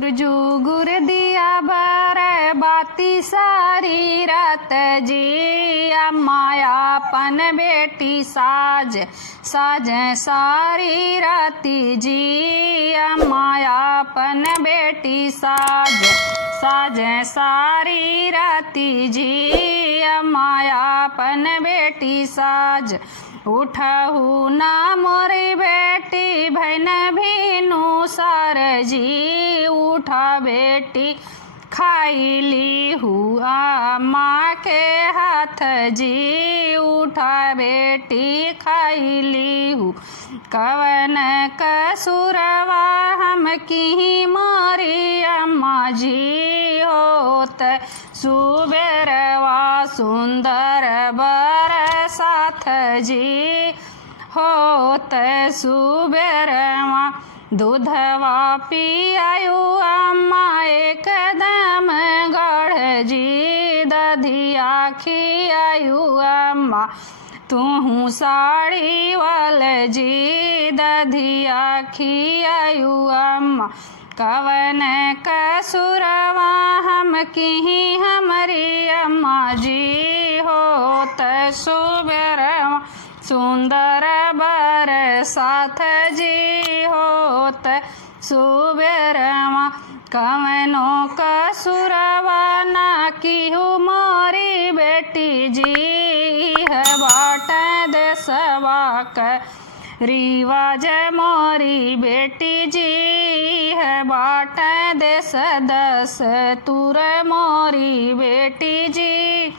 जुगुर दिया भर बाती सारी रात जी, मायापन बेटी साज साज सारी राती जी, मायापन बेटी साज साज सारी राती जी, मायापन बेटी साज। उठहु ना मोरी बेटी भैन भीनु सार जी, उठा बेटी खाई ली हुआ माँ के हाथ जी, उठा बेटी खाई ली हूँ। कवन कसुरवा हम की मारी अम्मा जी, होत सुबेरवा सुंदर बरसात जी, होत सुबेरवा दूधवा पियायु अम्मा एकदम गढ़ जी, दधिया खियायु अम्मा तूहू साड़ी वाल जी, दधिया खियायु अम्मा। कवन कसुरवा हम की हमारी अम्मा जी, होत सुबेरवा सुंदर बरसात जी, होत सुबेरवा। कवनो कसुरवा ना किहु मोरी बेटी जी, है बाट देसवा क रिवाज मोरी बेटी जी, है बाट देस दस तुर मोरी बेटी जी।